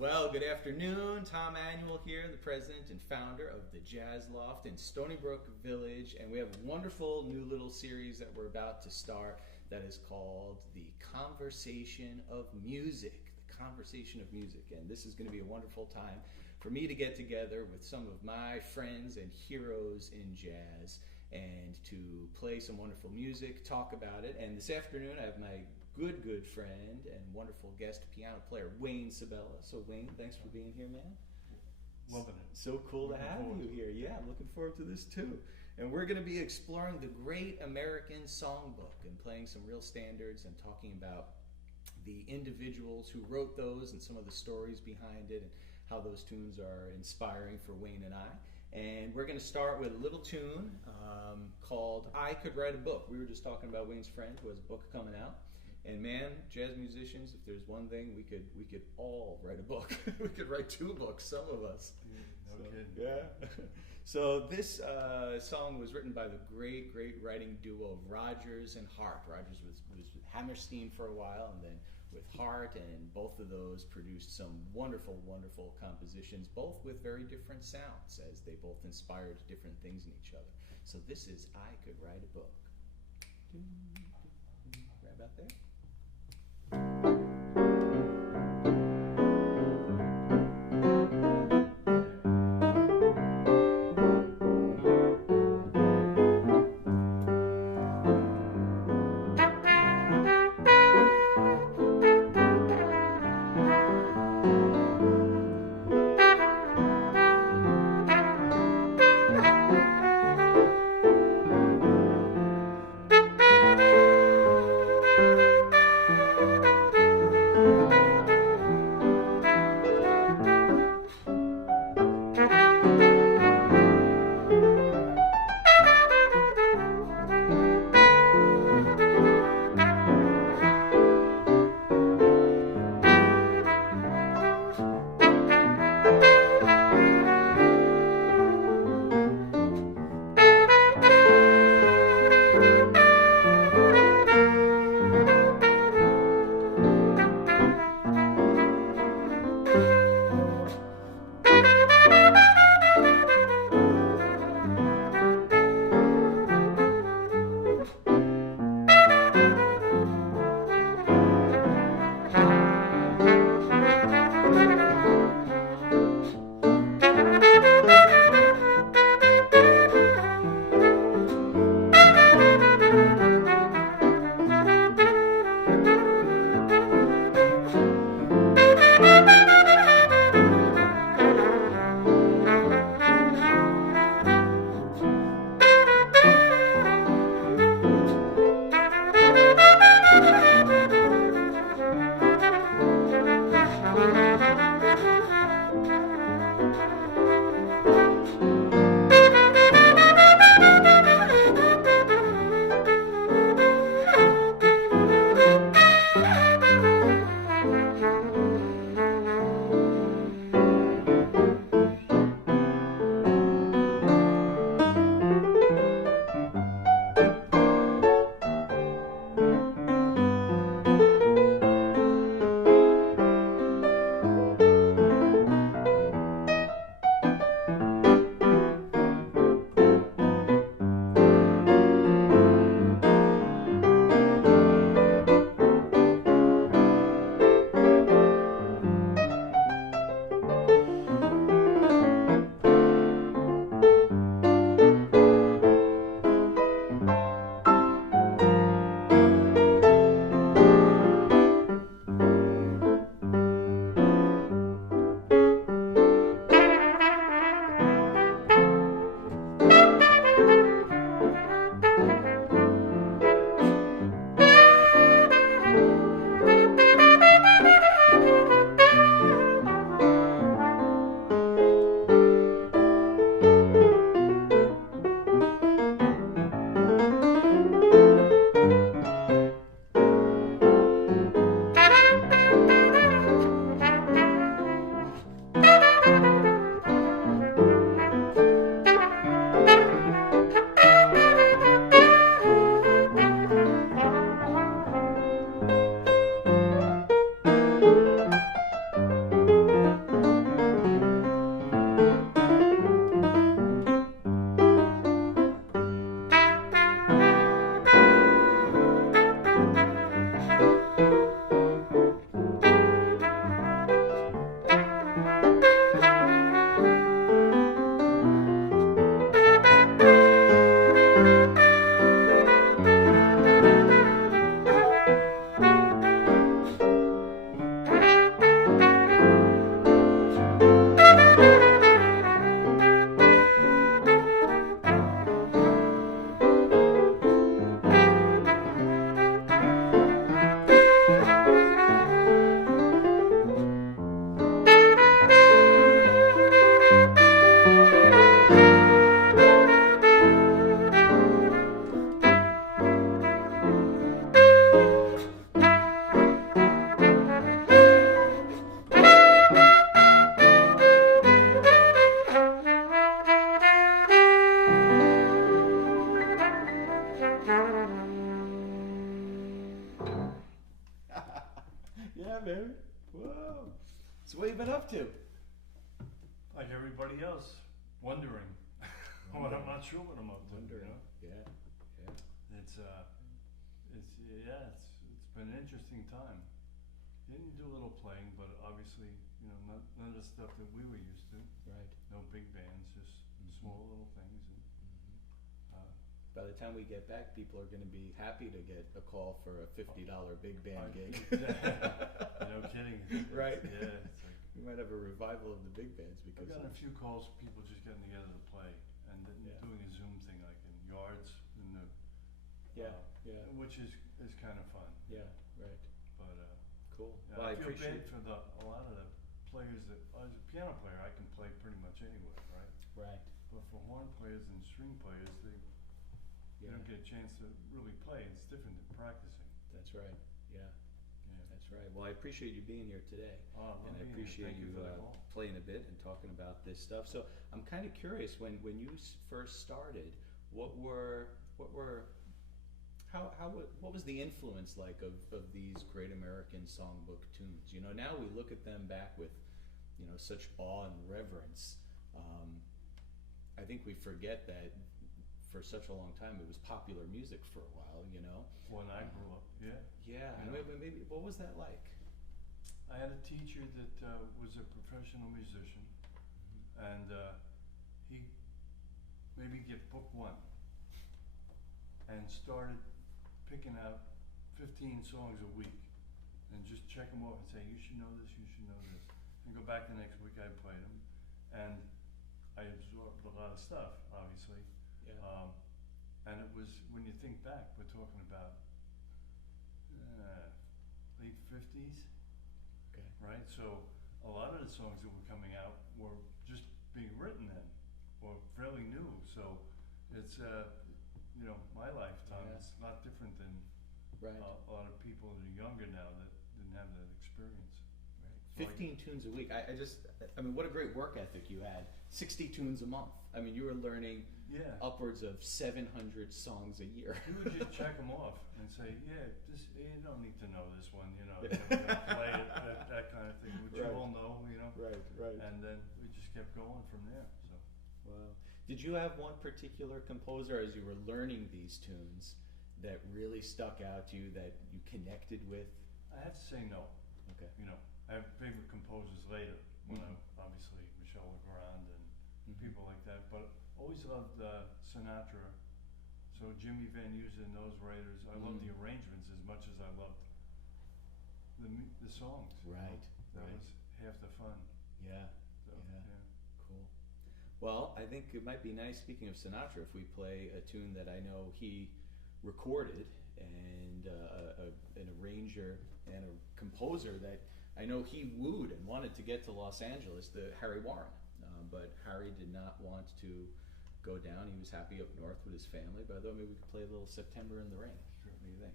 Well, good afternoon. Tom Manuel here, the president and founder of the Jazz Loft in Stony Brook Village, and we have a wonderful new little series that we're about to start that is called The Conversation of Music. The Conversation of Music, and this is going to be a wonderful time for me to get together with some of my friends and heroes in jazz and to play some wonderful music, talk about it. And this afternoon I have my good friend and wonderful guest piano player, Wayne Sabella. So Wayne, thanks for being here, man. Loving it. So cool to have you here. Yeah, I'm looking forward to this too. And we're going to be exploring the great American songbook and playing some real standards and talking about the individuals who wrote those and some of the stories behind it and how those tunes are inspiring for Wayne and I. And we're going to start with a little tune called I Could Write a Book. We were just talking about Wayne's friend who has a book coming out. And man, jazz musicians, if there's one thing, we could all write a book. We could write 2 books, some of us. No kidding. Yeah. So this song was written by the great writing duo of Rogers and Hart. Rogers was with Hammerstein for a while, and then with Hart, and both of those produced some wonderful compositions, both with very different sounds, as they both inspired different things in each other. So this is I Could Write a Book. Right about there. Whoa. So what have you been up to? Like everybody else, wondering. What I'm not sure what I'm up to. Wondering. You know? Yeah. It's been an interesting time. Didn't do a little playing, but obviously, none of the stuff that we were used to. Right. No big bands, just small little things. And, By the time we get back, people are going to be happy to get a call for a $50 big band gig. No kidding. Right. Yeah. It's like, We might have a revival of the big bands I've because gotten a few calls, people just getting together to play, and then doing a Zoom thing like in yards, which is kind of fun. Yeah, right. But cool. yeah, Well, I feel appreciate bad for a lot of the players that, as a piano player, I can play pretty much anywhere, right? Right. But for horn players and string players, they don't get a chance to really play. It's different than practicing. That's right. Yeah. Yeah. That's right. Well, I appreciate you being here today, and I appreciate you you playing a bit and talking about this stuff. So I'm kind of curious when you first started, what was the influence like of these great American songbook tunes? Now we look at them back with such awe and reverence. I think we forget that for such a long time it was popular music for a while. When I grew up, yeah. Yeah. Maybe what was that like? I had a teacher that was a professional musician, and he made me get book one and started picking out 15 songs a week and just check them off and say, you should know this, and go back the next week. I played them, and I absorbed a lot of stuff, obviously. Yeah. And it was, when you think back, we're talking about late 50s. Okay. Right? So a lot of the songs that were coming out were just being written then, or fairly new. So it's, my lifetime, it's a lot different than a lot of people that are younger now that didn't have that experience. Right. 15 tunes a week. I mean, what a great work ethic you had. 60 tunes a month. I mean, you were learning upwards of 700 songs a year. You would just check them off and say, you don't need to know this one, play it, that kind of thing, which you all know, Right. And then we just kept going from there. So. Wow. Did you have one particular composer as you were learning these tunes that really stuck out to you, that you connected with? I have to say no. Okay. I have favorite composers later, when obviously Michel Legrand and people like that, but always loved Sinatra. So Jimmy Van Heusen and those writers, I loved the arrangements as much as I loved the songs. Right. That was half the fun. Yeah. So, yeah. Cool. Well, I think it might be nice, speaking of Sinatra, if we play a tune that I know he recorded, and an arranger and a composer that I know he wooed and wanted to get to Los Angeles, Harry Warren. But Harry did not want to go down. He was happy up north with his family, but I thought maybe we could play a little September in the Rain. Sure. What do you think?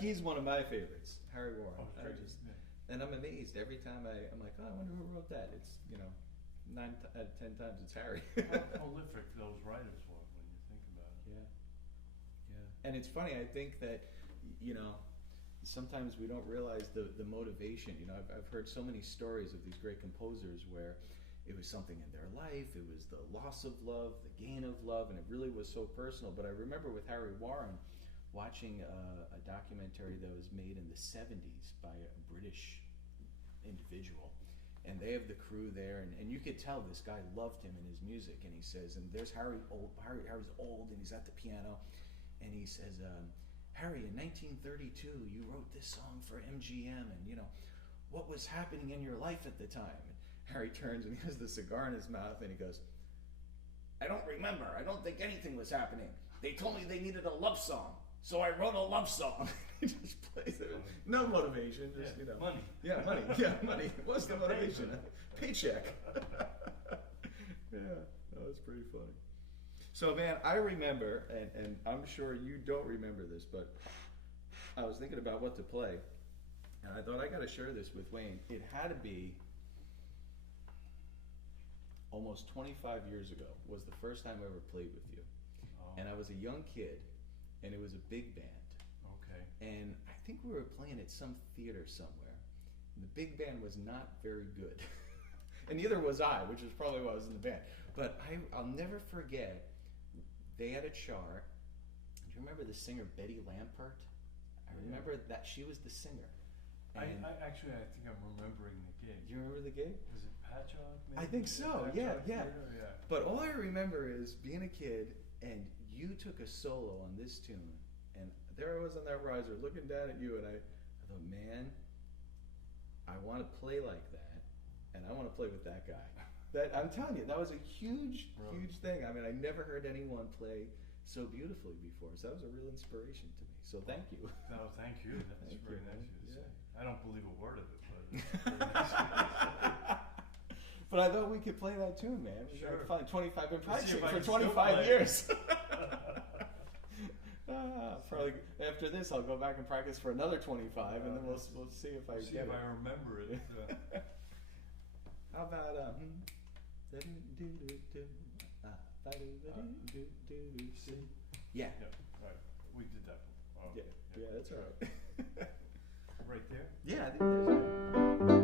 he's one of my favorites, Harry Warren. Oh, I great. just, Yeah. and I'm amazed every time I'm like, oh, I wonder who wrote that. It's 9 out of 10 times it's Harry. How prolific those writers were when you think about it. Yeah, yeah. And it's funny. I think that sometimes we don't realize the motivation. I've heard so many stories of these great composers where it was something in their life. It was the loss of love, the gain of love, and it really was so personal. But I remember with Harry Warren watching a documentary that was made in the 70s by a British individual. And they have the crew there, and you could tell this guy loved him and his music. And he says, and there's Harry's old, and he's at the piano, and he says, Harry, in 1932, you wrote this song for MGM, and what was happening in your life at the time? And Harry turns and he has the cigar in his mouth, and he goes, I don't remember. I don't think anything was happening. They told me they needed a love song, so I wrote a love song. He just plays it. No motivation, just money. Yeah, money. Yeah, money. What's the motivation? Paycheck. Yeah, that was pretty funny. So, man, I remember, and I'm sure you don't remember this, but I was thinking about what to play, and I thought I got to share this with Wayne. It had to be almost 25 years ago was the first time I ever played with you. Oh. And I was a young kid, and it was a big band. Okay. And I think we were playing at some theater somewhere. And the big band was not very good. And neither was I, which is probably why I was in the band. But I'll never forget, they had a chart. Do you remember the singer Betty Lampert? I remember that she was the singer. I think I'm remembering the gig. Do you remember the gig? Was it Patchogue? Maybe? I think so, Patchogue yeah. Theater? Yeah. But all I remember is being a kid, and you took a solo on this tune, and there I was on that riser looking down at you, and I thought, man, I want to play like that, and I want to play with that guy. That I'm telling you, that was a huge thing. I mean, I never heard anyone play so beautifully before, so that was a real inspiration to me. So thank you. No, thank you. That's very nice of you to say. I don't believe a word of it, but it's very nice of you to say. But I thought we could play that tune, man. Sure. Fine. 25. I've been Let's see practicing if I for can still 25 play. years. Probably after this, I'll go back and practice for another 25, and then we'll see if I See get if it. I remember it. How about yeah. Yeah, right. We did that. Oh, Yeah, okay. yeah, that's all right. Right there? Yeah, I think there's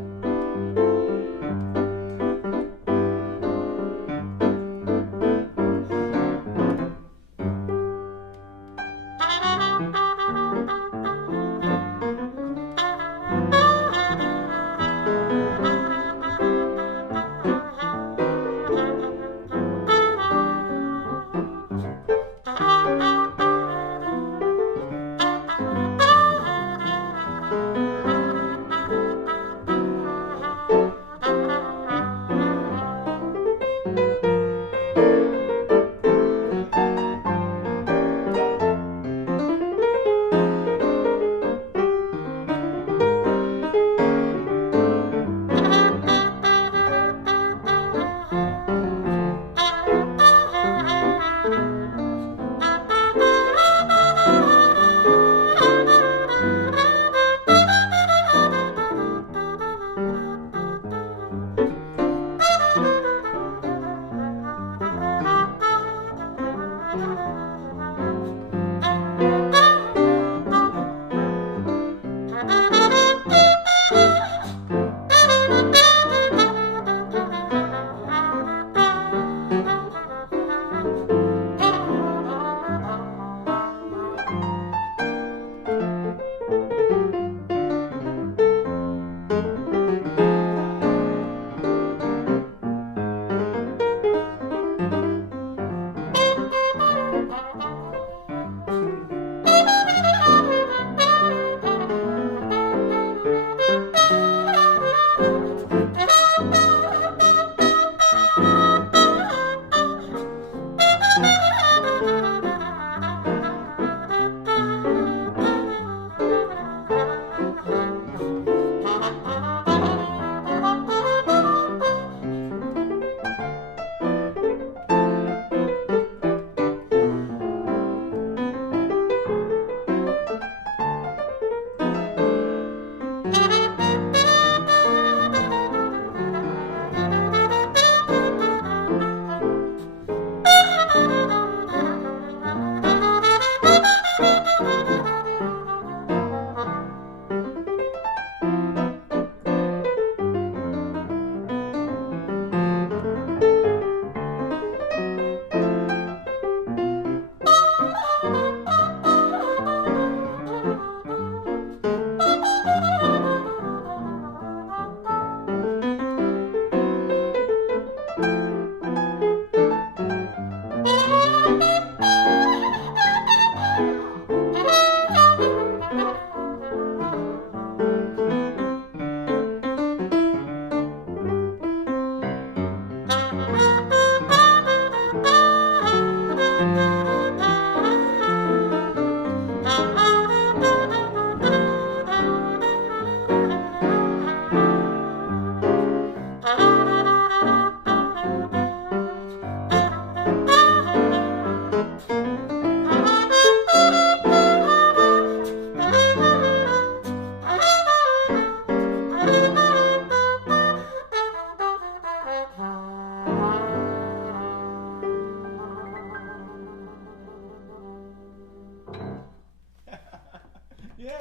Yeah,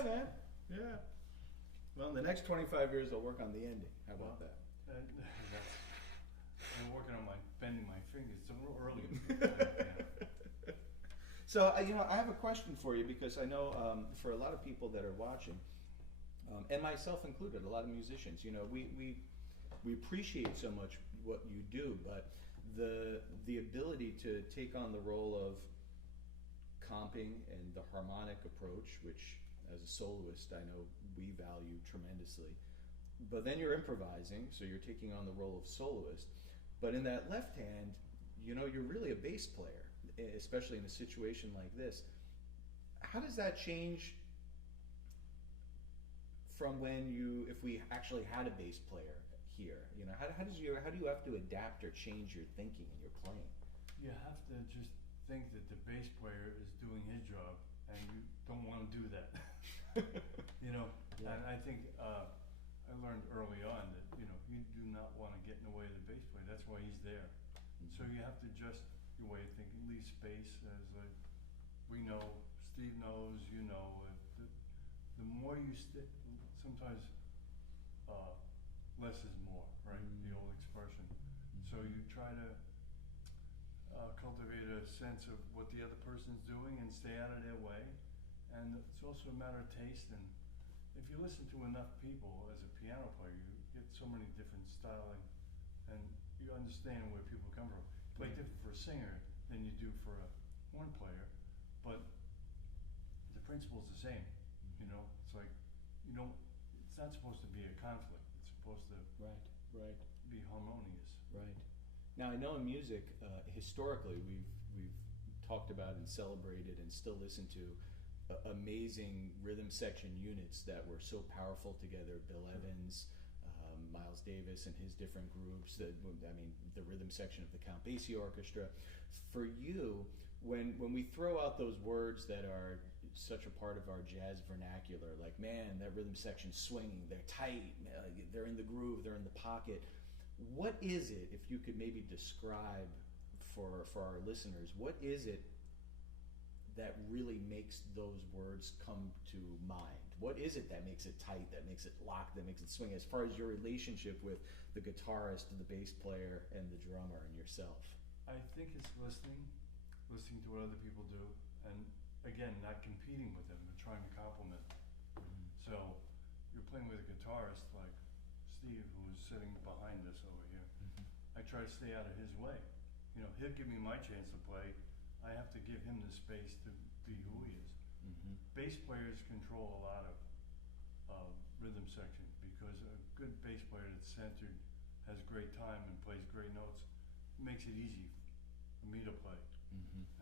man. Yeah. Well, in the next 25 years, I'll work on the ending. How about that? I'm working on bending my fingers. It's a little early. So, I have a question for you because I know for a lot of people that are watching, and myself included, a lot of musicians, we appreciate so much what you do, but the ability to take on the role of comping and the harmonic approach, which as a soloist I know we value tremendously, but then you're improvising, so you're taking on the role of soloist, but in that left hand, you're really a bass player, especially in a situation like this. How does that change from if we actually had a bass player here? How do you have to adapt or change your thinking and your playing? You have to just think that the bass player is doing his job, and you don't want to do that. Yeah. And I think I learned early on that you do not want to get in the way of the bass player. That's why he's there. So you have to adjust your way of thinking, leave space. As we know, Steve knows, the more you stick, sometimes less is more, right? The old expression. So you try to cultivate a sense of what the other person's doing and stay out of their way. And it's also a matter of taste. And if you listen to enough people as a piano player, you get so many different styling, and you understand where people come from. You play different for a singer than you do for a horn player, but the principle's the same. It's like it's not supposed to be a conflict. It's supposed to be harmonious. Right. Now I know in music, historically, we've talked about and celebrated and still listen to amazing rhythm section units that were so powerful together. Bill Evans, Miles Davis and his different groups. The rhythm section of the Count Basie Orchestra. For you, when we throw out those words that are such a part of our jazz vernacular, like, man, that rhythm section's swinging, they're tight, they're in the groove, they're in the pocket. What is it, if you could maybe describe for our listeners, what is it that really makes those words come to mind? What is it that makes it tight, that makes it locked, that makes it swing, as far as your relationship with the guitarist, the bass player, and the drummer, and yourself? I think it's listening to what other people do, and again, not competing with them, but trying to compliment them. So you're playing with a guitarist like Steve, who's sitting behind us over here. I try to stay out of his way. He'll give me my chance to play. I have to give him the space to be who he is. Bass players control a lot of rhythm section, because a good bass player that's centered, has great time, and plays great notes, makes it easy for me to play.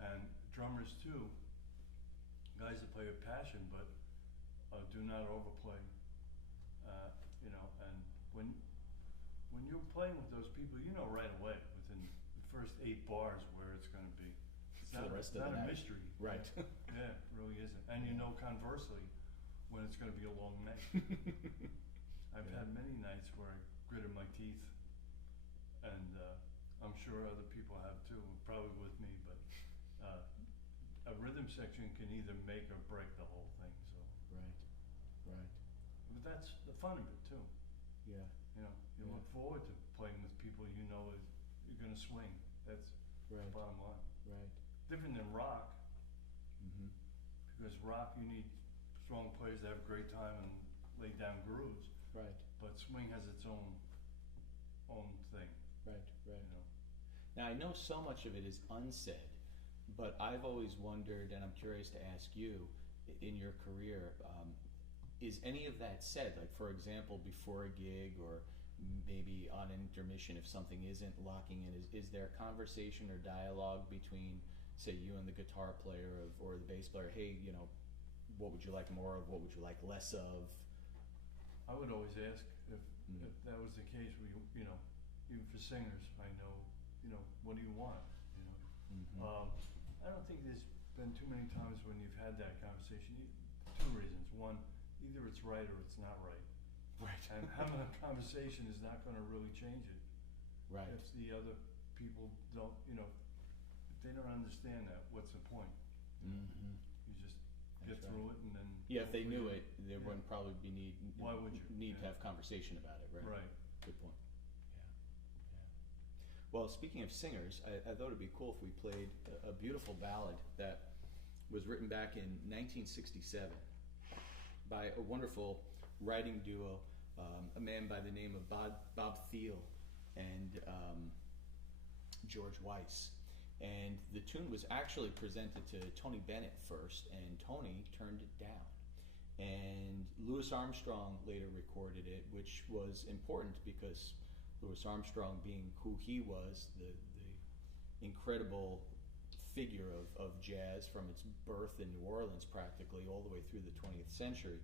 And drummers too, guys that play with passion, but do not overplay. And when you're playing with those people, right away within the first 8 bars where it's going to be. It's For the rest of the not a night. mystery. Right. Yeah, it really isn't. And conversely, when it's going to be a long night. I've had many nights where I gritted my teeth, and I'm sure other people have too, probably with me, but a rhythm section can either make or break the whole thing. So. Right. But that's the fun of it too. Yeah. You look forward to playing with people you're going to swing. That's the bottom line. Right. Different than rock, because rock you need strong players to have a great time and lay down grooves. Right. But swing has its own thing. Right. Now I know so much of it is unsaid, but I've always wondered, and I'm curious to ask you, in your career, is any of that said? Like, for example, before a gig, or maybe on an intermission, if something isn't locking in, is there a conversation or dialogue between, say, you and the guitar player or the bass player? Hey, what would you like more of? What would you like less of? I would always ask if that was the case. Even for singers, I know, what do you want? I don't think there's been too many times when you've had that conversation. 2 reasons. One, either it's right or it's not right. Right. And having a conversation is not going to really change it. Right. If the other people don't, if they don't understand that, what's the point? Mm-hmm. You just That's get through it and then. Yeah, if they knew it, there Yeah. wouldn't probably be Why would you? need to Yeah. have conversation about it, right? Right. Good point. Yeah. Well, speaking of singers, I thought it'd be cool if we played a beautiful ballad that was written back in 1967 by a wonderful writing duo, a man by the name of Bob Thiel and George Weiss. And the tune was actually presented to Tony Bennett first, and Tony turned it down. And Louis Armstrong later recorded it, which was important because Louis Armstrong, being who he was, the incredible figure of jazz from its birth in New Orleans practically all the way through the 20th century.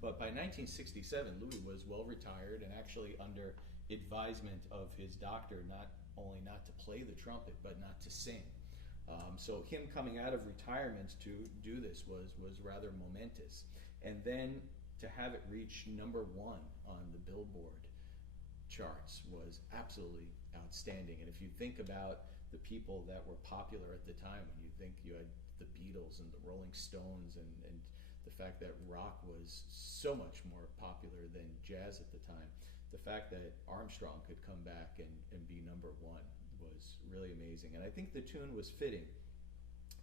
But by 1967, Louis was well retired and actually under advisement of his doctor, not only not to play the trumpet, but not to sing. So him coming out of retirement to do this was rather momentous. And then to have it reach number one on the Billboard charts was absolutely outstanding. And if you think about the people that were popular at the time, when you think you had the Beatles and the Rolling Stones and the fact that rock was so much more popular than jazz at the time, the fact that Armstrong could come back and be number one was really amazing. And I think the tune was fitting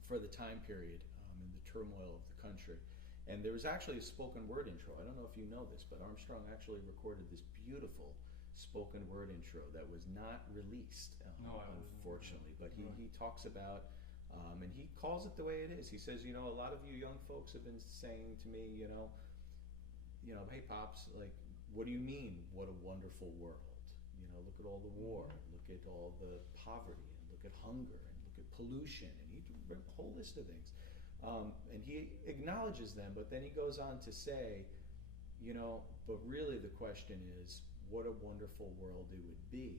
for the time period and the turmoil of the country. And there was actually a spoken word intro. I don't know if you know this, but Armstrong actually recorded this beautiful spoken word intro that was not released, unfortunately. But he talks about, and he calls it the way it is. He says, a lot of you young folks have been saying to me, hey, Pops, like, what do you mean, what a wonderful world? Look at all the war, look at all the poverty, and look at hunger, and look at pollution, and he did a whole list of things. And he acknowledges them, but then he goes on to say, but really the question is, what a wonderful world it would be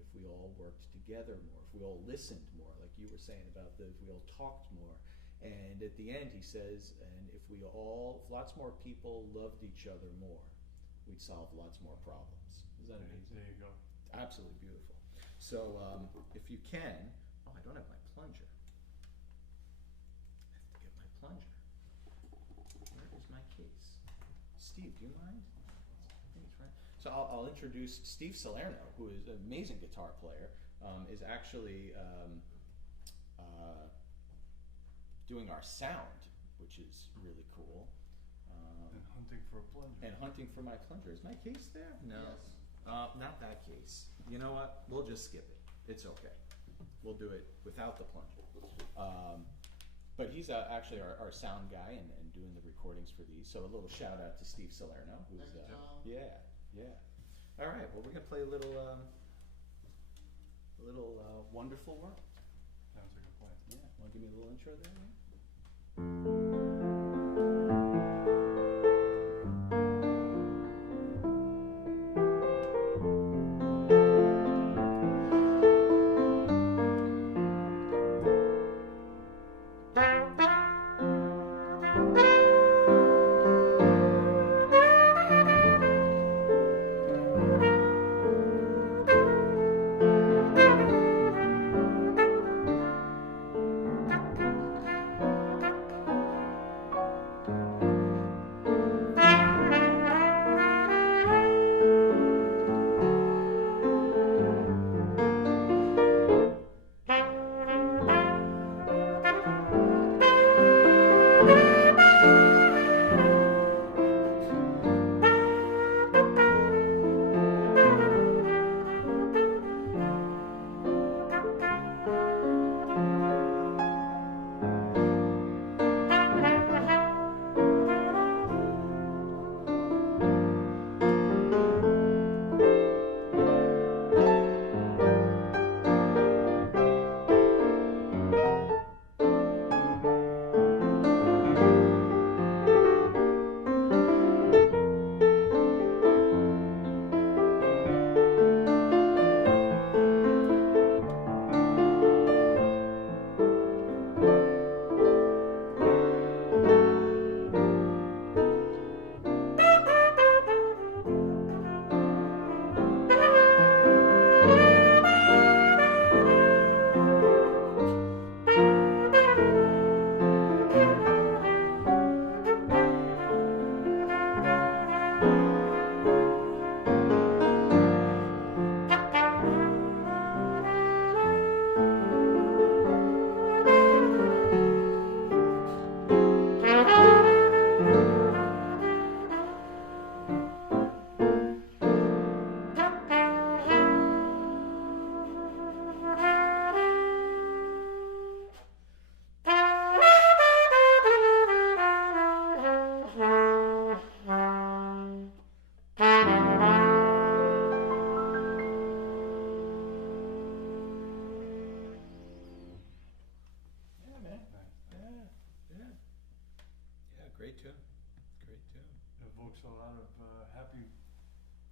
if we all worked together more, if we all listened more, like you were saying about if we all talked more. And at the end he says, and if lots more people loved each other more, we'd solve lots more problems. Is that amazing? There you go. Absolutely beautiful. So if you can, I don't have my plunger. I have to get my plunger. Where is my case? Steve, do you mind? I think it's right. So I'll introduce Steve Salerno, who is an amazing guitar player, is actually doing our sound, which is really cool. And hunting for a plunger. And hunting for my plunger. Is my case there? No. Yes. Not that case. You know what? We'll just skip it. It's okay. We'll do it without the plunger. But he's actually our sound guy and doing the recordings for these. So a little shout out to Steve Salerno. Who's, Thank you, Tom. Yeah. All right. Well, we're gonna play a little Wonderful World. Sounds like a plan. Yeah. Want to give me a little intro there? Man?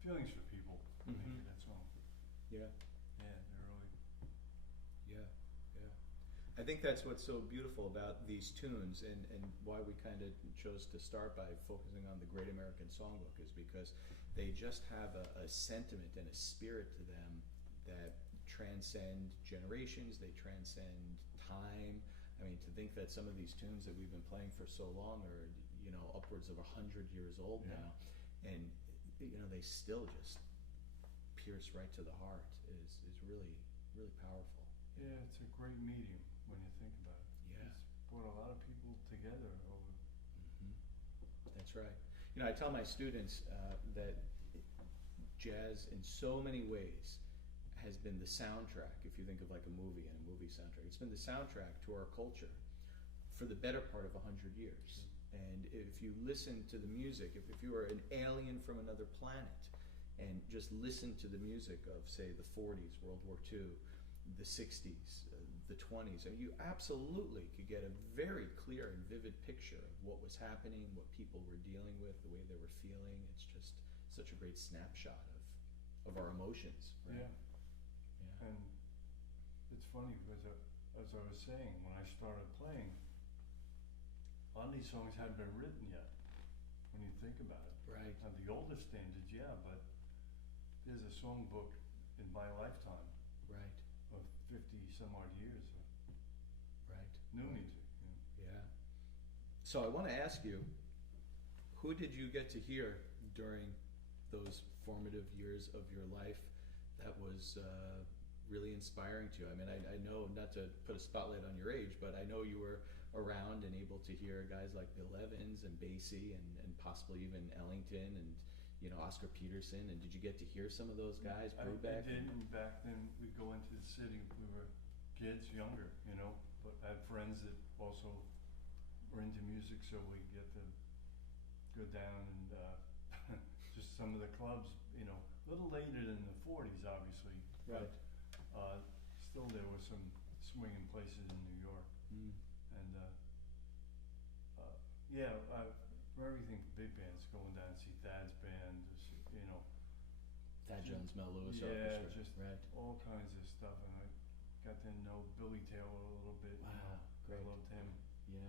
feelings for people making that song. Yeah. Yeah, they're really. Yeah, yeah. I think that's what's so beautiful about these tunes, and why we kind of chose to start by focusing on the Great American Songbook, is because they just have a sentiment and a spirit to them that transcend generations, they transcend time. I mean, to think that some of these tunes that we've been playing for so long are, upwards of 100 years old now, and they still just pierce right to the heart is really, really powerful. Yeah, it's a great medium when you think about it. Yeah. It's brought a lot of people together over. That's right. I tell my students that jazz, in so many ways, has been the soundtrack. If you think of like a movie and a movie soundtrack, it's been the soundtrack to our culture for the better part of 100 years. And if you listen to the music, if you were an alien from another planet and just listen to the music of, say, the 40s, World War II, the 60s, the 20s, and you absolutely could get a very clear and vivid picture of what was happening, what people were dealing with, the way they were feeling. It's just such a great snapshot of our emotions. Right? Yeah. And it's funny because, as I was saying, when I started playing, a lot of these songs hadn't been written yet, when you think about it. Right. Now, the older standards, yeah, but there's a songbook in my lifetime. Right. Of 50 some odd years of new music. Yeah. So I want to ask you, who did you get to hear during those formative years of your life that was really inspiring to you? I mean, I know, not to put a spotlight on your age, but I know you were around and able to hear guys like Bill Evans and Basie and possibly even Ellington and Oscar Peterson. And did you get to hear some of those guys? I did, and back then we'd go into the city. We were kids, younger, but I had friends that also were into music, so we'd get to go down and just some of the clubs, a little later than the 40s, obviously. Right. But still there were some swinging places in New York. And for everything from big bands, going down to see Thad's band, Thad Jones, Mel Lewis. Yeah, Orchestra. just right. all kinds of stuff. And I got to know Billy Taylor a little bit. Wow, great. I loved him. Yeah.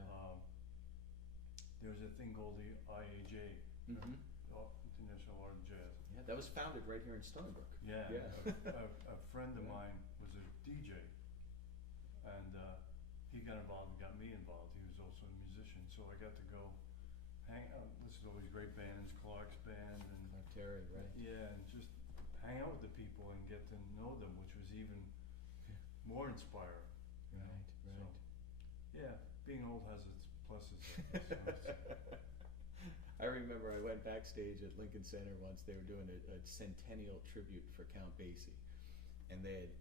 There's a thing called the IAJ, International Art of Jazz. Yeah, that was founded right here in Stony Brook. Yeah. Yeah. A friend of mine was a DJ, and he got involved and got me involved. He was also a musician, so I got to go hang out, listen to all these great bands, Clark's band, and Clark Terry, right? Yeah, and just hang out with the people and get to know them, which was even more inspiring. Right. So, yeah, being old has its pluses. I remember I went backstage at Lincoln Center once. They were doing a centennial tribute for Count Basie, and they had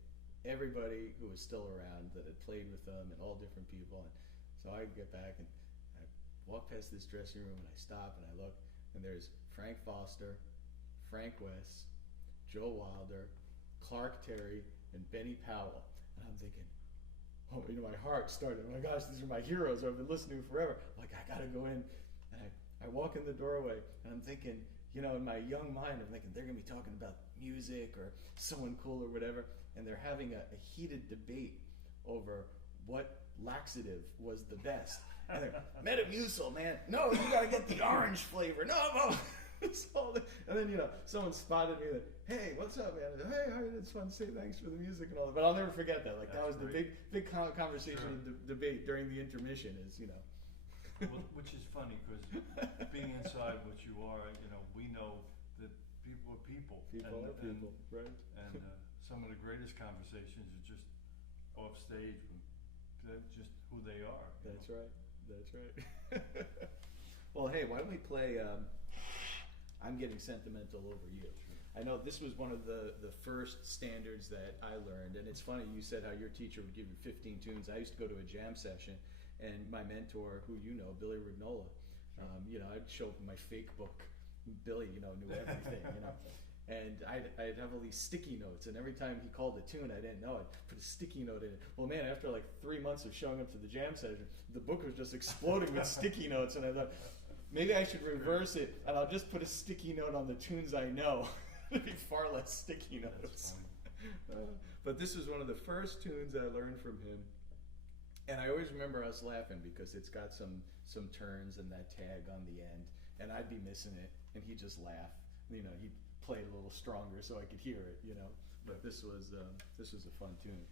everybody who was still around that had played with them and all different people. And so I get back and I walk past this dressing room and I stop and I look, and there's Frank Foster, Frank West, Joe Wilder, Clark Terry, and Benny Powell. And I'm thinking, my heart started. Oh my gosh, these are my heroes. I've been listening to forever. I'm like, I gotta go in. And I walk in the doorway and I'm thinking, in my young mind, I'm thinking they're gonna be talking about music or someone cool or whatever. And they're having a heated debate over what laxative was the best. And they're, Metamucil, man. No, you gotta get the orange flavor. No. And then, someone spotted me that, hey, what's up, man? I said, hey, I just want to say thanks for the music and all that. But I'll never forget that. Like, that was great. the big conversation and debate during the intermission is, Well, which is funny because being inside what you are, we know that people are people. People are people, right? And some of the greatest conversations are just off stage. They're just who they are. That's right. Well, hey, why don't we play I'm Getting Sentimental Over You. I know this was one of the first standards that I learned, and it's funny, you said how your teacher would give you 15 tunes. I used to go to a jam session, and my mentor, who Billy Rignola, I'd show up in my fake book. Billy, knew everything, And I'd have all these sticky notes, and every time he called a tune I didn't know, I'd put a sticky note in it. Well, man, after like 3 months of showing up to the jam session, the book was just exploding with sticky notes, and I thought, maybe I should reverse it, and I'll just put a sticky note on the tunes I know. There'd be far less sticky That's notes. funny. But this was one of the first tunes I learned from him. And I always remember us laughing because it's got some turns and that tag on the end, and I'd be missing it, and he'd just laugh. You know, he'd play it a little stronger so I could hear it. You know, but this was a fun tune.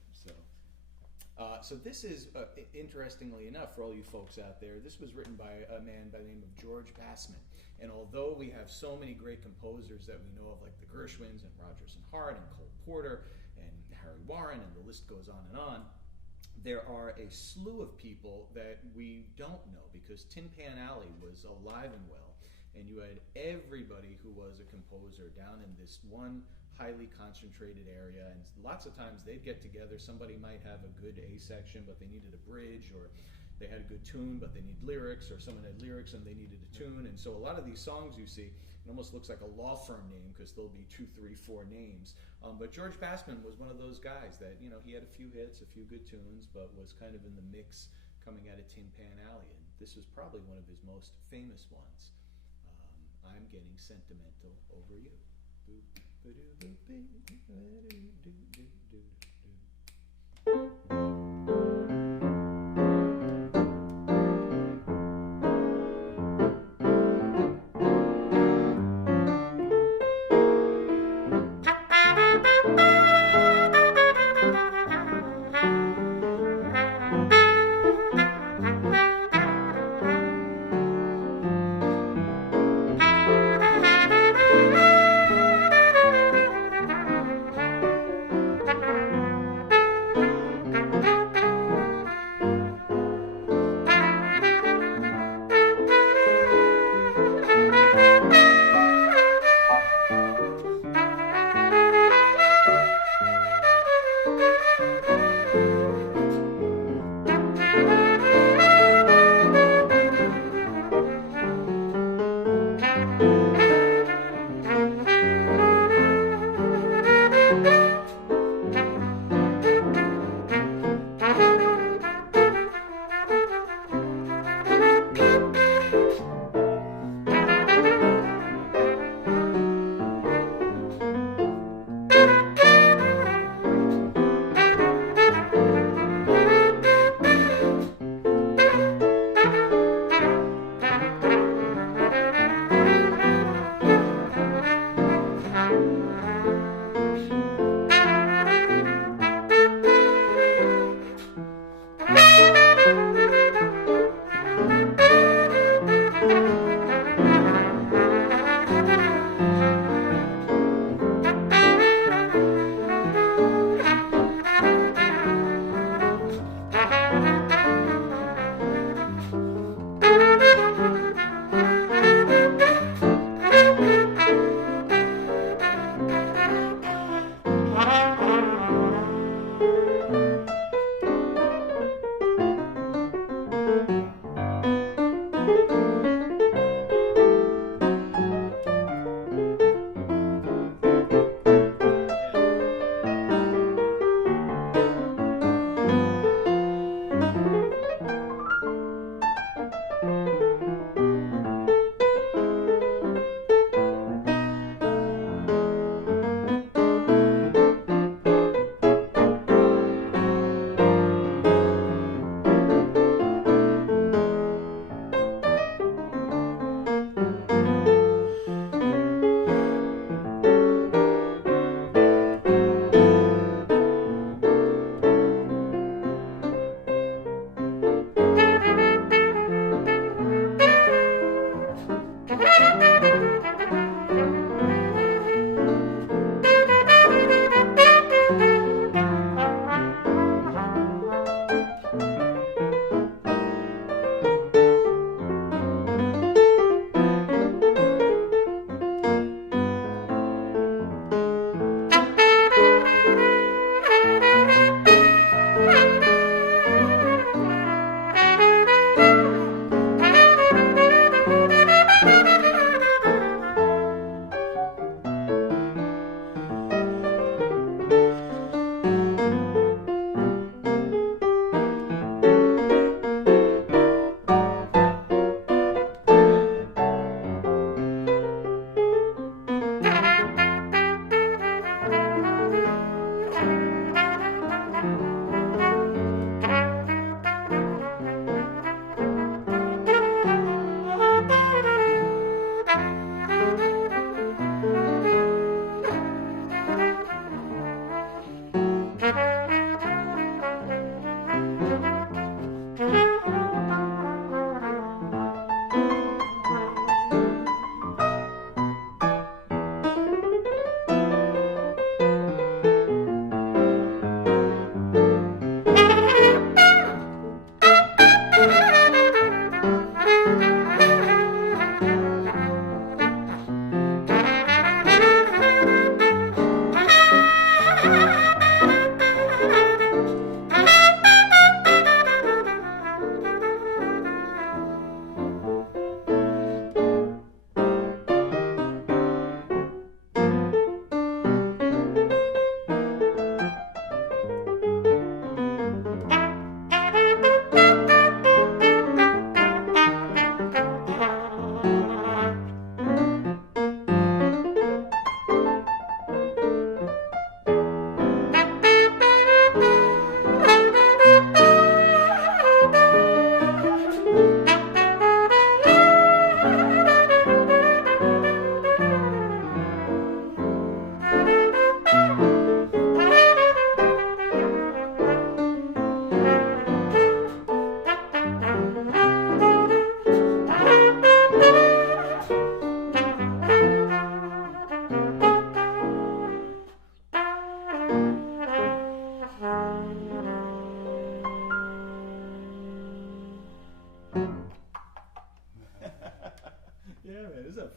So this is interestingly enough for all you folks out there. This was written by a man by the name of George Bassman. And although we have so many great composers that we know of, like the Gershwins and Rodgers and Hart and Cole Porter and Harry Warren, and the list goes on and on, there are a slew of people that we don't know because Tin Pan Alley was alive and well, and you had everybody who was a composer down in this one highly concentrated area, and lots of times they'd get together. Somebody might have a good A section, but they needed a bridge, or they had a good tune, but they need lyrics, or someone had lyrics and they needed a tune. And so a lot of these songs you see, it almost looks like a law firm name because there'll be 2, 3, 4 names. But George Bassman was one of those guys that, you know, he had a few hits, a few good tunes, but was kind of in the mix coming out of Tin Pan Alley. And this was probably one of his most famous ones. I'm Getting Sentimental Over You.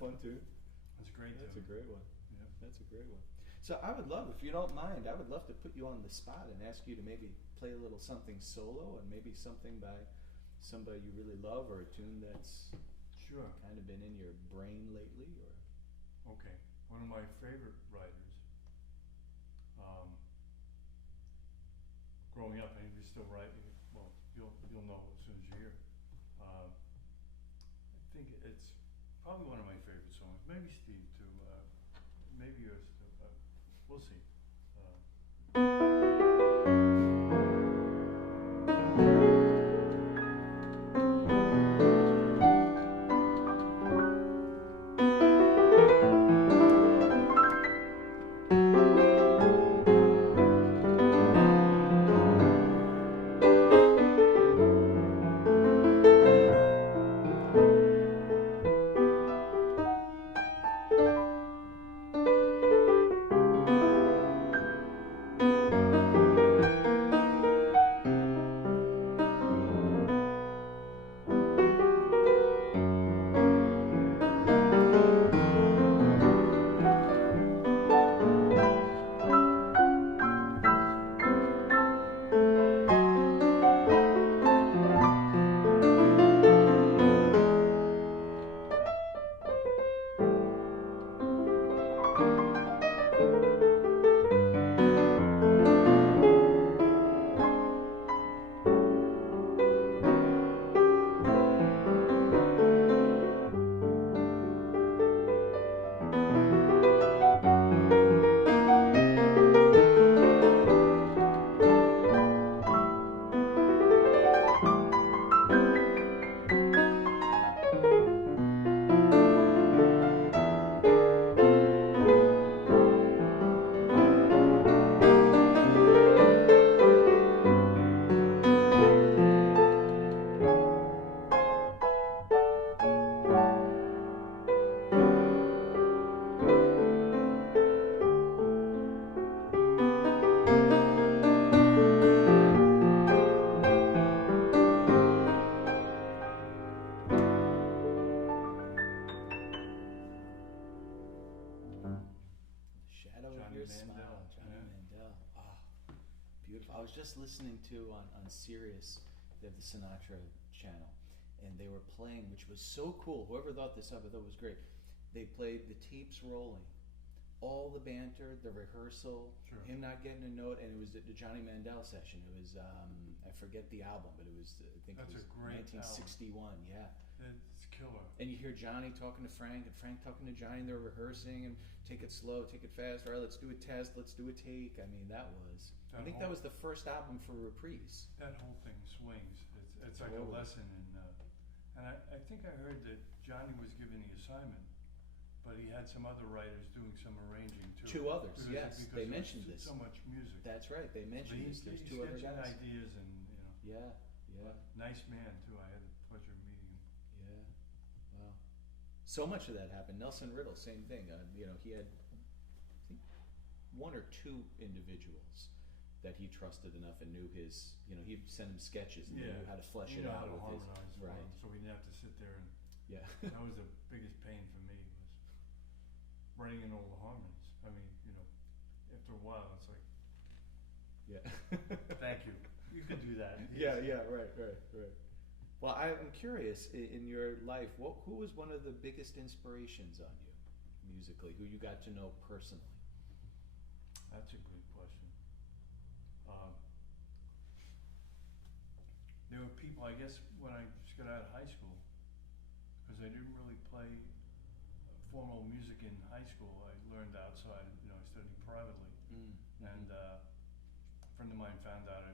fun too? That's great. That's a great one. Yeah. That's a great one. So I would love, if you don't mind, I would love to put you on the spot and ask you to maybe play a little something solo, and maybe something by somebody you really love, or a tune that's Sure. kind of been in your brain lately, or. Okay. One of my favorite writers, growing up, and he's still writing. Well, you'll know as soon as you hear it. I think it's probably one of my favorite songs. Maybe Steve too. Maybe yours too. We'll see. Beautiful. I was just listening to on Sirius, they have the Sinatra channel, and they were playing, which was so cool. Whoever thought this up, I thought it was great. They played the tapes rolling, all the banter, the rehearsal, Sure. him not getting a note, and it was the Johnny Mandel session. It was I forget the album, but it was I think That's it was a great 1961. album. Yeah. It's killer. And you hear Johnny talking to Frank, and Frank talking to Johnny. They're rehearsing, and take it slow, take it fast. All right, let's do a test. Let's do a take. I mean, that was. I think that was the first album for Reprise. That whole thing swings. It's like Totally. a lesson in. And I think I heard that Johnny was given the assignment, but he had some other writers doing some arranging too. Two others, because yes. They there mentioned was this. So much music. That's right. They mentioned this. There's two other getting guys. ideas and Yeah, yeah, nice man too. I had the pleasure of meeting him. yeah. Wow. So much of that happened. Nelson Riddle, same thing. He had I think one or two individuals that he trusted enough and knew his. He'd send him sketches and he knew how to flesh it out how to with his. harmonize for Right. him, so we didn't have to sit there and. Yeah. That was the biggest pain for me, was writing in all the harmonies. I mean, after a while, it's like, Yeah. thank you. You can do that. Yeah, right. Well, I'm curious, in your life, who was one of the biggest inspirations on you, musically, who you got to know personally? That's a good question. There were people, I guess, when I just got out of high school, because I didn't really play formal music in high school. I learned outside, I studied privately. Mm-hmm. And a friend of mine found out I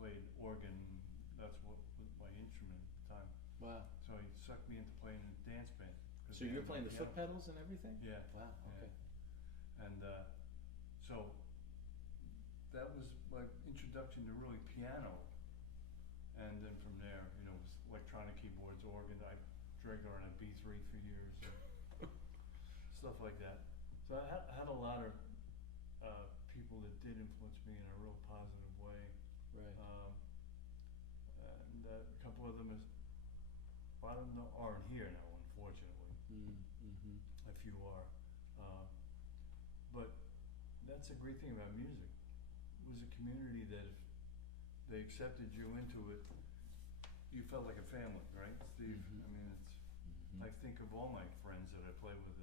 played organ. That's what was my instrument at the time. Wow. So he sucked me into playing in a dance band. So you're playing the foot pedals and everything? Yeah. Wow, okay. Yeah. And so that was my introduction to really piano. And then from there, it was electronic keyboards, organ. I dragged around a B3 for years, stuff like that. So I had a lot of people that did influence me in a real positive way. Right. And a couple of them a lot of them aren't here now, unfortunately. Mm-hmm. if you are. But that's a great thing about music. It was a community that if they accepted you into it, you felt like a family, right, Steve? Mhm. I mean, it's, Mhm. I think of all my friends that I play with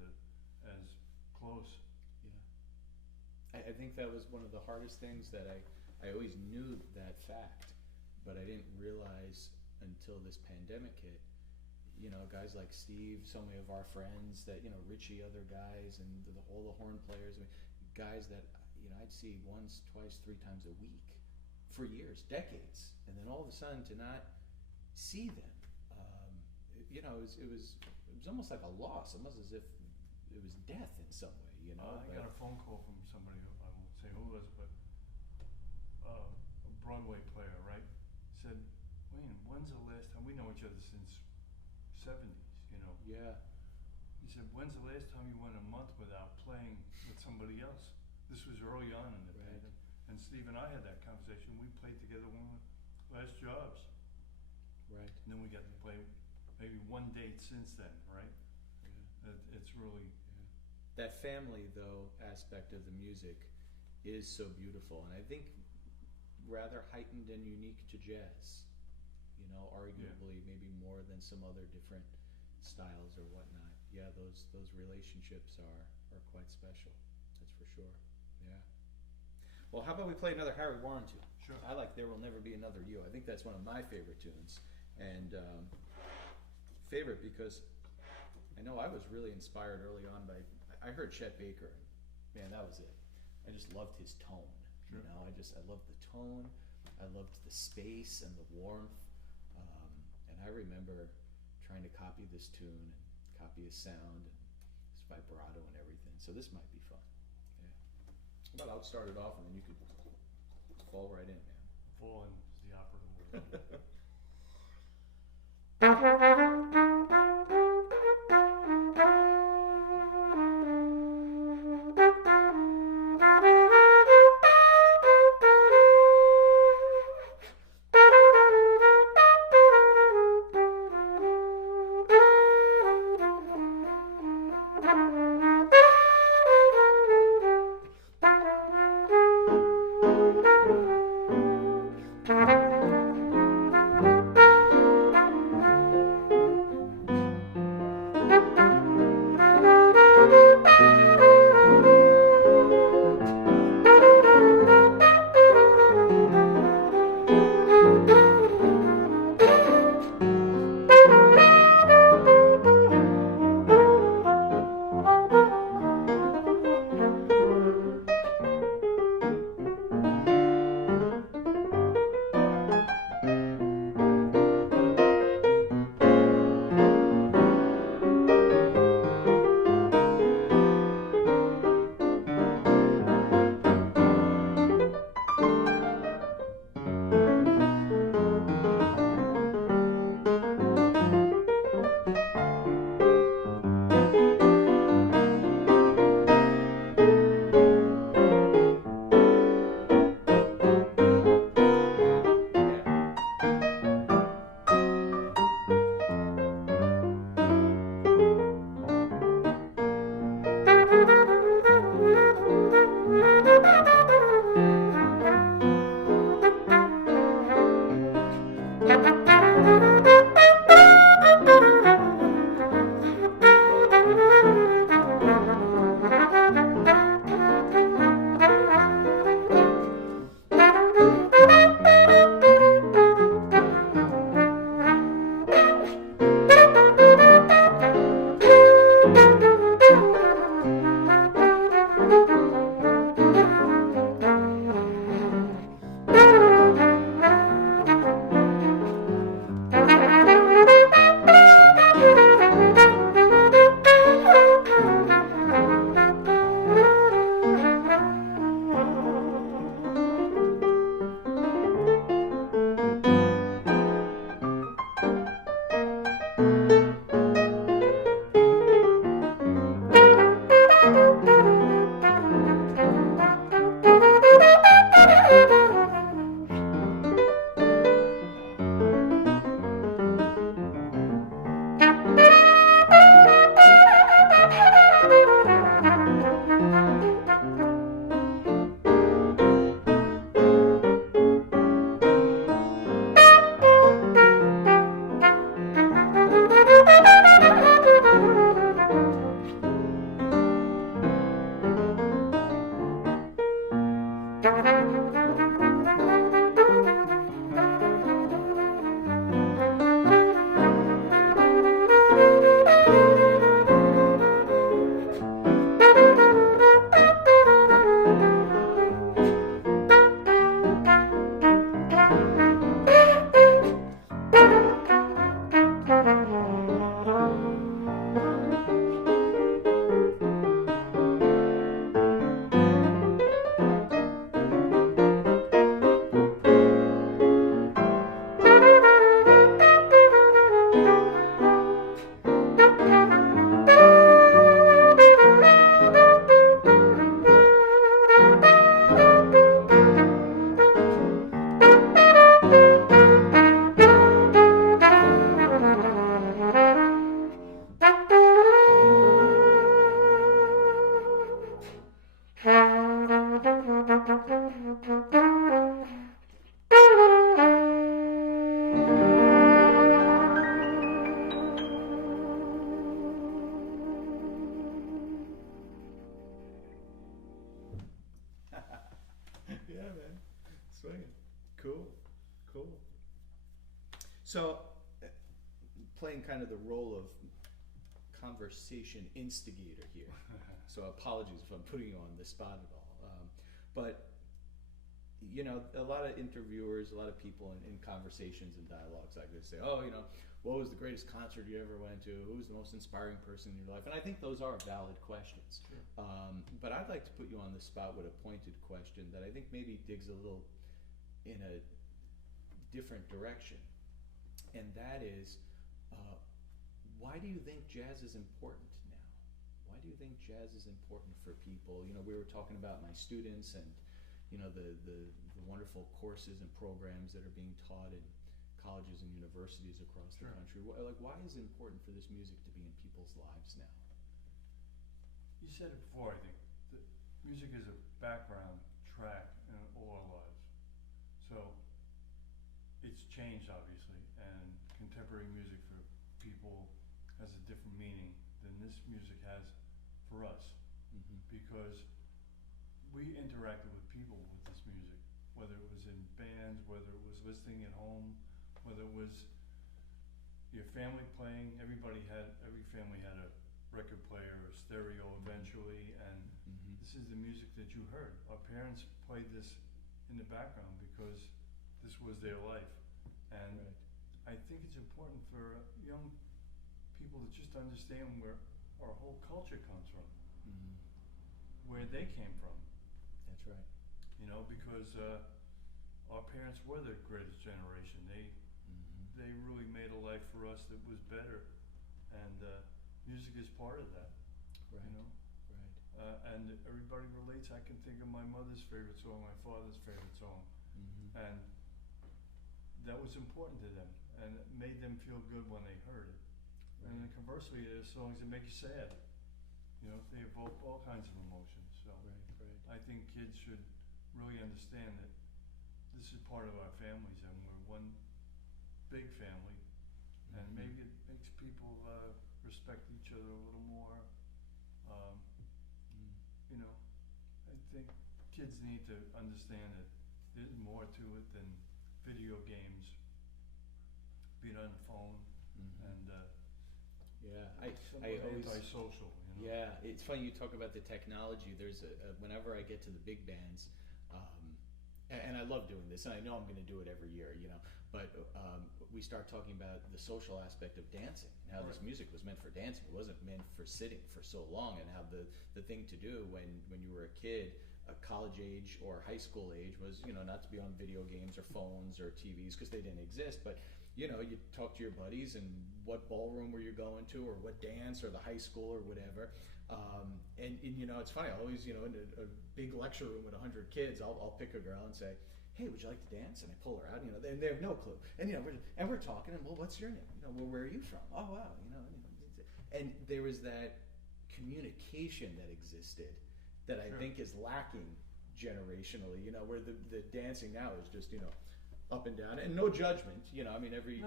as close. Yeah. I think that was one of the hardest things that I always knew that fact, but I didn't realize until this pandemic hit. You know, guys like Steve, so many of our friends that, you know, Richie, other guys, and all the horn players, I mean, guys that, you know, I'd see once, twice, three times a week for years, decades, and then all of a sudden to not see them, you know, it was almost like a loss, almost as if it was death in some way, you know. I got a phone call from somebody, who, I won't say who it was, but a Broadway player, right? Said, Wayne, when's the last time, we know each other since 70s, you know. Yeah. He said, when's the last time you went a month without playing with somebody else? This was early on in the Right. pandemic. And Steve and I had that conversation. We played together one of the last jobs. Right. And then we got to play maybe one date since then, right? Yeah. It's really... Yeah. That family, though, aspect of the music is so beautiful, and I think rather heightened and unique to jazz. You know, arguably maybe more than some other different styles or whatnot. Yeah, those relationships are quite special. That's for sure. Yeah. Well, how about we play another Harry Warren tune? Sure. I like "There Will Never Be Another You." I think that's one of my favorite tunes, and favorite because I know I was really inspired early on by, I heard Chet Baker, and man, that was it. I just loved his tone. Sure. You know, I loved the tone. I loved the space and the warmth. And I remember trying to copy this tune and copy his sound and his vibrato and everything. So this might be fun. Yeah. How about I'll start it off and then you could fall right in, man. Fallen is the operative word. Yeah, man. Swinging. Cool. Cool. So, playing kind of the role of conversation instigator here. So apologies if I'm putting you on the spot at all. But you know, a lot of interviewers, a lot of people in conversations and dialogues like this say, oh, you know, what was the greatest concert you ever went to? Who was the most inspiring person in your life? And I think those are valid questions. Sure. But I'd like to put you on the spot with a pointed question that I think maybe digs a little in a different direction. And that is, why do you think jazz is important now? Why do you think jazz is important for people? You know, we were talking about my students and you know, the wonderful courses and programs that are being taught in colleges and universities across the country. Like, why is it important for this music to be in people's lives now? You said it before, I think. The music is a background track in all our lives. So it's changed, obviously, and contemporary music for people has a different meaning than this music has for us. Because we interacted with people with this music, whether it was in bands, whether it was listening at home, whether it was your family playing. Every family had a record player or stereo eventually, and this is the music that you heard. Our parents played this in the background because this was their life. And I think it's important for young people to just understand where our whole culture comes from, where they came from. That's right. You know, because our parents were the greatest generation. They really made a life for us that was better, and music is part of that. Right. You know, and everybody relates. I can think of my mother's favorite song, my father's favorite song, and that was important to them, and it made them feel good when they heard it. And then conversely, there's songs that make you sad. You know, they evoke all kinds of emotions. So I think kids should really understand that this is part of our families, and we're one big family, and maybe it makes people respect each other a little more. You know, I think kids need to understand that there's more to it than video games, be it on the phone, and I always antisocial. You know? Yeah, it's funny you talk about the technology. There's whenever I get to the big bands, and I love doing this, and I know I'm going to do it every year, you know. But we start talking about the social aspect of dancing and how this music was meant for dancing. It wasn't meant for sitting for so long. And how the thing to do when you were a kid, a college age or high school age, was, you know, not to be on video games or phones or TVs because they didn't exist, but you know, you talk to your buddies and what ballroom were you going to, or what dance, or the high school or whatever. And you know, it's funny. I always, you know, in a big lecture room with 100 kids, I'll pick a girl and say, hey, would you like to dance? And I pull her out, you know, and they have no clue. And, you know, we're talking, and, well, what's your name? You know, well, where are you from? Oh, wow, you know. And there was that communication that existed that I think is lacking generationally, you know, where the dancing now is just, you know, up and down, and no judgment, you know, I mean, every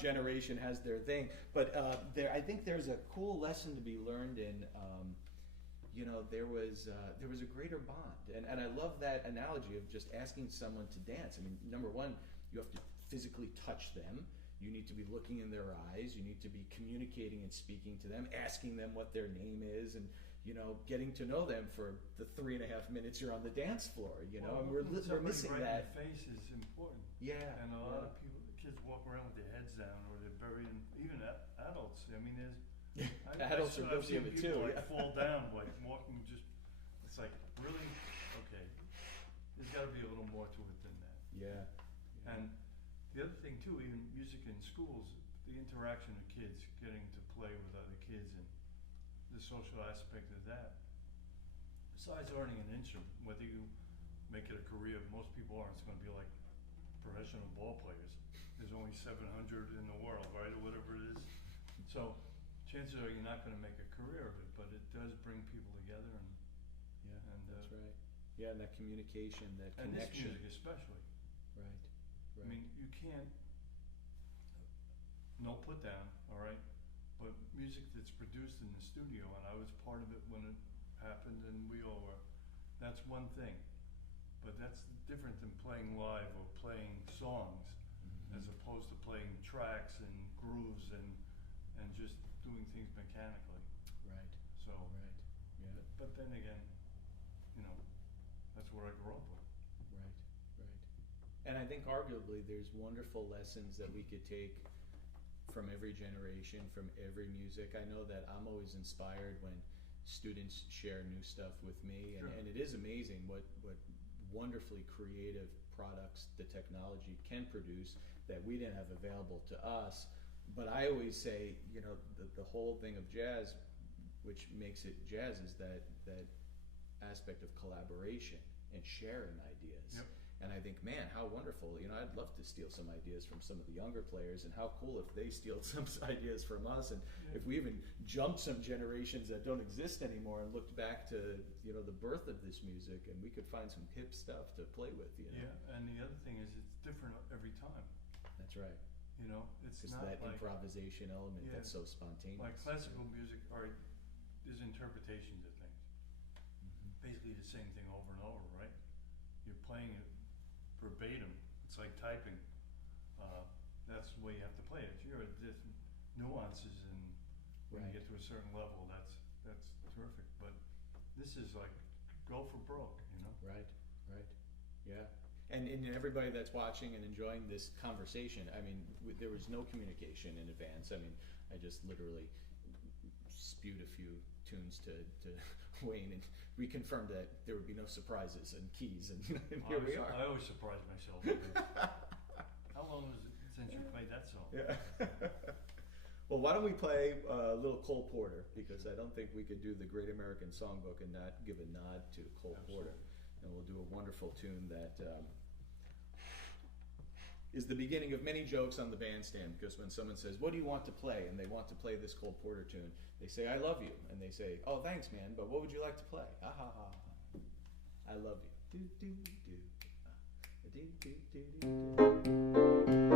generation has their thing, but I think there's a cool lesson to be learned in, you know, there was a greater bond, and I love that analogy of just asking someone to dance. I mean, number one, you have to physically touch them, you need to be looking in their eyes, you need to be communicating and speaking to them, asking them what their name is, and you know, getting to know them for the 3.5 minutes you're on the dance floor, you know, and we're missing right that. In the face is important. Yeah. And a lot of people, kids walk around with their heads down, or they're buried in, even adults. I mean, there's adults are guilty of it too. Like fall down, like walking, just, it's like, really? Okay. There's got to be a little more to it than that. Yeah. And the other thing too, even music in schools, the interaction of kids getting to play with other kids and the social aspect of that. Besides learning an instrument, whether you make it a career, most people aren't. It's going to be like professional ball players. There's only 700 in the world, right, or whatever it is. So chances are you're not going to make a career of it, but it does bring people together. And that's right. Yeah, and that communication, that and connection. And this music especially. Right. I mean, you can't, no put down, all right? But music that's produced in the studio, and I was part of it when it happened, and we all were, that's one thing. but that's different than playing live or playing songs, as opposed to playing tracks and grooves and just doing things mechanically. Right. So, Right. Yeah. but then again, you know, that's what I grew up with. Right. Right. And I think arguably there's wonderful lessons that we could take from every generation, from every music. I know that I'm always inspired when students share new stuff with me, Sure. and it is amazing what wonderfully creative products the technology can produce that we didn't have available to us. But I always say, you know, the whole thing of jazz, which makes it jazz, is that aspect of collaboration and sharing ideas. Yep. And I think, man, how wonderful. You know, I'd love to steal some ideas from some of the younger players, and how cool if they steal some ideas from us. And if we even jumped some generations that don't exist anymore and looked back to, you know, the birth of this music, and we could find some hip stuff to play with, you know. Yeah, and the other thing is it's different every time. That's right. You know, it's It's not that like improvisation element that's so spontaneous. like classical music is interpretations of things. Basically the same thing over and over, right? You're playing it verbatim. It's like typing. That's the way you have to play it. You're different nuances, and when you Right. get to a certain level, that's terrific. But this is like go for broke, you know? Right, right, yeah. And everybody that's watching and enjoying this conversation, I mean, there was no communication in advance. I mean, I just literally spewed a few tunes to Wayne, and we confirmed that there would be no surprises and keys, and here we are. I always surprise myself. How long was it since you played that song? Yeah. Well, why don't we play a little Cole Porter, because I don't think we could do the Great American Songbook and not give a nod to Cole Porter. And we'll do a wonderful tune that is the beginning of many jokes on the bandstand, because when someone says, what do you want to play? And they want to play this Cole Porter tune, they say, I love you. And they say, oh, thanks, man, but what would you like to play? Ah, ha, ha, ha. I love you. Do, do, do. Do, do, do, do, do.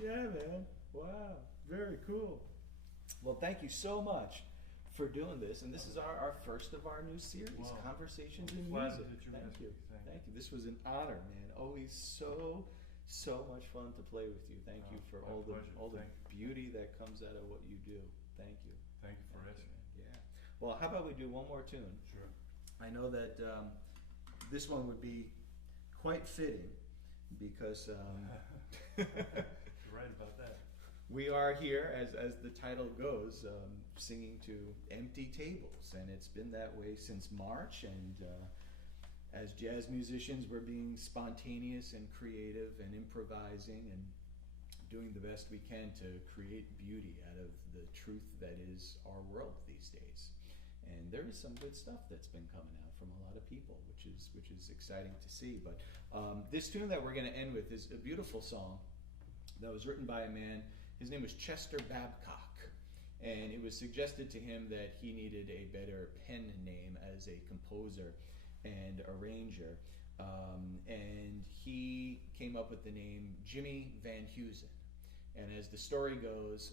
Yeah, man. Wow. Very cool. Well, thank you so much for doing this. And this is our first of our new series, Wow. Conversations I'm in flattered Music. that you Thank asked you. me. Thank you. Thank you. This was an honor, man. Always so much fun to play with you. Thank you for My all the pleasure. Thank beauty that comes out of what you do. Thank you. Thank you for asking. Yeah. Well, how about we do one more tune? Sure. I know that this one would be quite fitting because You're right about that. we are here, as the title goes, singing to empty tables, and it's been that way since March. And as jazz musicians, we're being spontaneous and creative and improvising and doing the best we can to create beauty out of the truth that is our world these days. And there is some good stuff that's been coming out from a lot of people, which is exciting to see. But this tune that we're going to end with is a beautiful song that was written by a man. His name was Chester Babcock, and it was suggested to him that he needed a better pen name as a composer and arranger, and he came up with the name Jimmy Van Heusen. And as the story goes,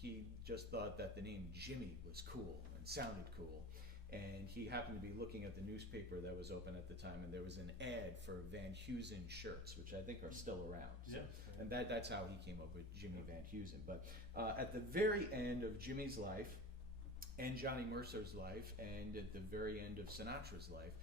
he just thought that the name Jimmy was cool and sounded cool. And he happened to be looking at the newspaper that was open at the time, and there was an ad for Van Heusen shirts, which I think are still around. So, Yes. and that's how he came up with Jimmy Van Heusen. But at the very end of Jimmy's life, and Johnny Mercer's life, and at the very end of Sinatra's life,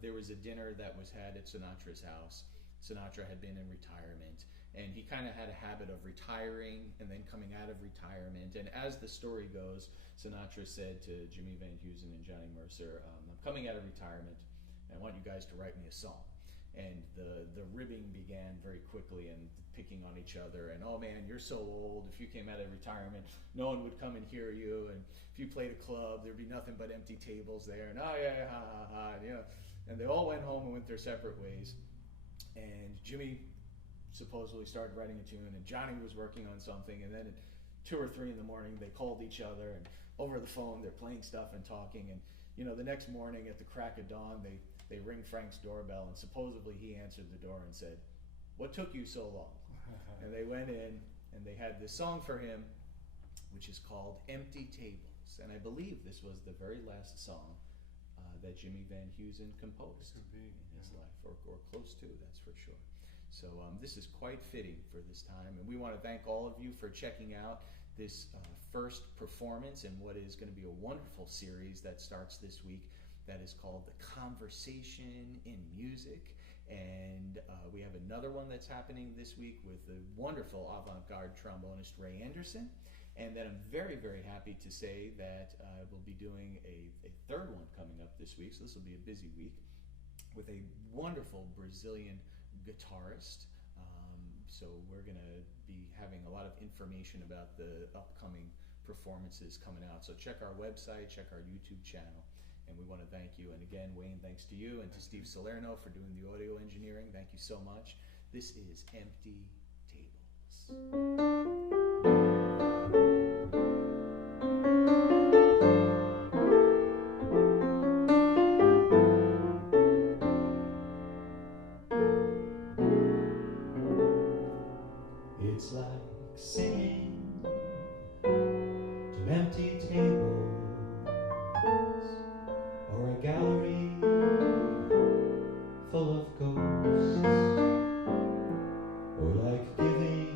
there was a dinner that was had at Sinatra's house. Sinatra had been in retirement, and he kind of had a habit of retiring and then coming out of retirement. And as the story goes, Sinatra said to Jimmy Van Heusen and Johnny Mercer, I'm coming out of retirement, and I want you guys to write me a song. And the ribbing began very quickly, and picking on each other, and oh man, you're so old, if you came out of retirement, no one would come and hear you, and if you played a club, there'd be nothing but empty tables there, and oh yeah, ha ha ha, and, you know. And they all went home and went their separate ways. And Jimmy supposedly started writing a tune, and Johnny was working on something, and then at 2 or 3 in the morning they called each other, and over the phone they're playing stuff and talking, and you know, the next morning at the crack of dawn they ring Frank's doorbell, and supposedly he answered the door and said, "What took you so long?" And they went in and they had this song for him, which is called Empty Tables, and I believe this was the very last song that Jimmy Van Heusen composed in his life, or close to, that's for sure. So this is quite fitting for this time, and we want to thank all of you for checking out this first performance in what is going to be a wonderful series that starts this week that is called The Conversation in Music. And we have another one that's happening this week with the wonderful avant-garde trombonist Ray Anderson. And then I'm very, very happy to say that we'll be doing a third one coming up this week. So this will be a busy week with a wonderful Brazilian guitarist. So we're going to be having a lot of information about the upcoming performances coming out. So check our website, check our YouTube channel. And we want to thank you. And again, Wayne, thanks to you, and to Steve Salerno for doing the audio engineering. Thank you so much. This is Empty Tables. It's like singing to empty tables, or a gallery full of ghosts, or like giving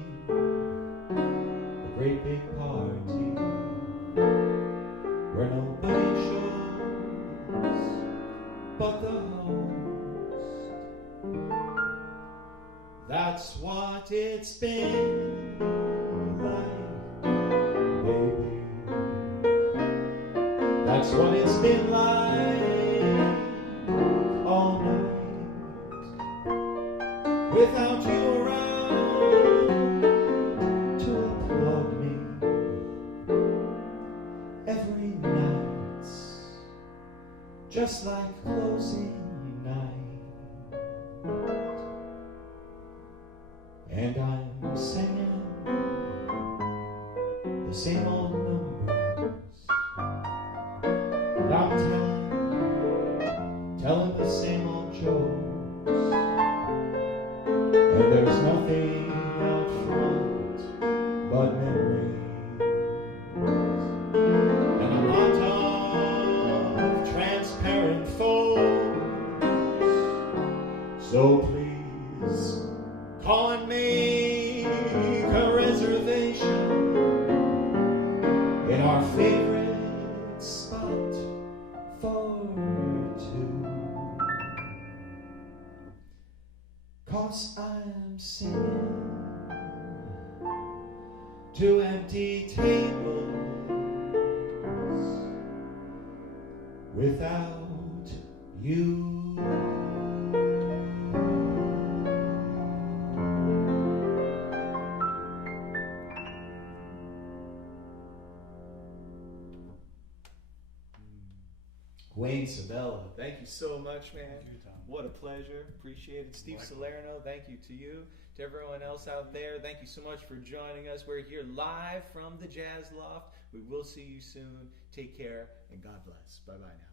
but the host. That's what it's been like, baby. That's what it's been like all night, without you around to applaud me. Every night's just like closing night, and I'm singing the same old numbers, and I'm telling the same old jokes, and there's nothing out front but memories and a lot of transparent folds. So please call and make a reservation in our favorite spot for two. 'Cause I'm singing to empty tables without you. Wayne Sabella, thank you so much, man. Thank you, Tom. What a pleasure. Appreciate it. Steve Likewise. Salerno, thank you to you. To everyone else out there, thank you so much for joining us. We're here live from the Jazz Loft. We will see you soon. Take care and God bless. Bye-bye now.